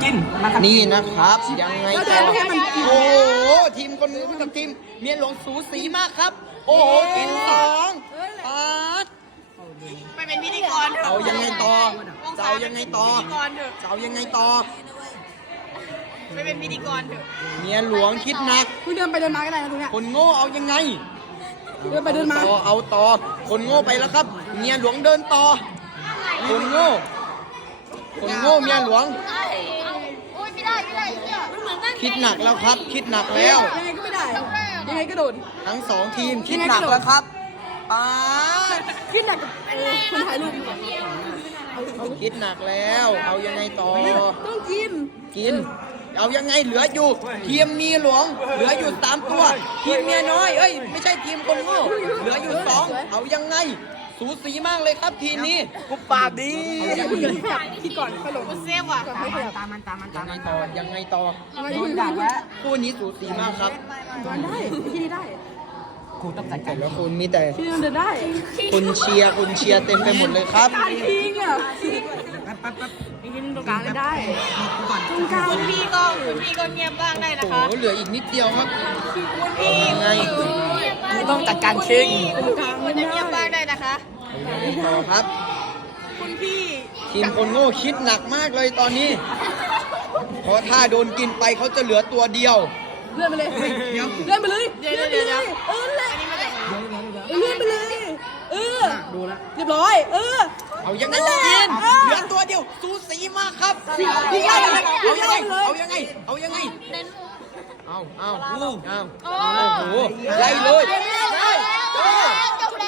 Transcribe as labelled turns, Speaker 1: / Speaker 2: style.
Speaker 1: กินนะครับ
Speaker 2: นี่นะครับยังไงต่อโอ้โหทีมคนนู้นกับทีมเมียหลวงสูสีมากครับ โอ้โหกินสองปาด
Speaker 3: ไปเป็นพิธีกรเถอะ
Speaker 2: เอายังไงต่อจะเอายังไงต่อ
Speaker 3: พิธีกรเถอะ
Speaker 2: จะเอายังไงต่อ
Speaker 3: ไปเป็นพิธีกรเถอะ
Speaker 2: เมียหลวงคิดหนัก
Speaker 4: คุณเดินไปเดินมาก็ได้นะตรงเนี้ย
Speaker 2: คนโง่เอายังไง
Speaker 4: เดินไปเดินมา
Speaker 2: เอาต่อคนโง่ไปแล้วครับ เมียหลวงเดินต่อคนโง่เมียหลวง
Speaker 3: โอ้ยไม่ได้เนี่ยมันเหมือนกัน
Speaker 2: คิดหนักแล้วครับ คิดหนักแล้ว
Speaker 4: ยังไงก็ไม่ได้ยังไงก็โดน
Speaker 2: ทั้งสองทีมคิดหนักแล้วครับปาด
Speaker 4: ขึ้นหนักกับคนถ่ายรูป
Speaker 2: คิดหนักแล้ว เอายังไงต่อ
Speaker 4: ต้องกิน
Speaker 2: กิน เอายังไงเหลืออยู่ ทีมเมียหลวง เหลืออยู่3ตัว ทีมเมียน้อย เอ้ยไม่ใช่ทีมคนโง่ เหลืออยู่2เอายังไง สูสีมากเลยครับทีมนี้กูปากดี
Speaker 4: คุณอย่าขยับคิดก่อนค่อยลง
Speaker 3: กูเซฟว่ะ
Speaker 4: ค่อยขยับ
Speaker 1: ตามมัน
Speaker 2: ยังไงต่อ ยังไงต่อ
Speaker 4: มาอยู่ดักแล้ว
Speaker 2: คู่นี้สูสีมากครับ
Speaker 4: มันได้ที่นี่ได้
Speaker 1: กูต้องจัดกา
Speaker 2: แต่
Speaker 1: ร
Speaker 2: ละคนมีแต่
Speaker 4: ที่นี่เดินได้
Speaker 2: คุณเชียร์เต็มไปหมดเลยครับ
Speaker 4: การทิ้งอ่ะ
Speaker 1: แป๊บ
Speaker 4: กินตรงกลางเลยได้
Speaker 1: กูก่อน
Speaker 4: ตรงกลาง
Speaker 3: คุณพี่ก็เงียบบ้างได้นะ
Speaker 2: โอ้โห
Speaker 3: คะ
Speaker 2: เหลืออีกนิดเดียวครับ
Speaker 3: คุณพี่
Speaker 2: ยังไง
Speaker 1: กูต้องจัดการคิง
Speaker 3: คุณพี่ควรจะเงียบบ้างได้นะคะ
Speaker 2: ยังไงต่อครับ
Speaker 3: คุณพี่
Speaker 2: ทีมคนโง่คิดหนักมากเลยตอนนี้ เพราะถ้าโดนกินไปเขาจะเหลือตัวเดียว
Speaker 4: เลื่อนไปเลยเลื่อนไปเลย
Speaker 3: เดี๋ยว
Speaker 4: เออเลย
Speaker 3: อันนี้มาจากไหน
Speaker 4: เลื่อนไปเลยเออ
Speaker 1: ดูแล้ว
Speaker 4: เรียบร้อยเออ
Speaker 2: เอายังไง
Speaker 4: นั่นแหละ
Speaker 2: กิน
Speaker 4: เออ
Speaker 2: เหลือตัวเดียวสูสีมากครับ
Speaker 4: ยิง
Speaker 2: เอายังไง
Speaker 4: เลย
Speaker 2: เอายังไงเอายังไง
Speaker 3: เน้น
Speaker 2: เอา
Speaker 3: โอ้
Speaker 2: โอ้โหไล่เลย
Speaker 3: จบแล้ว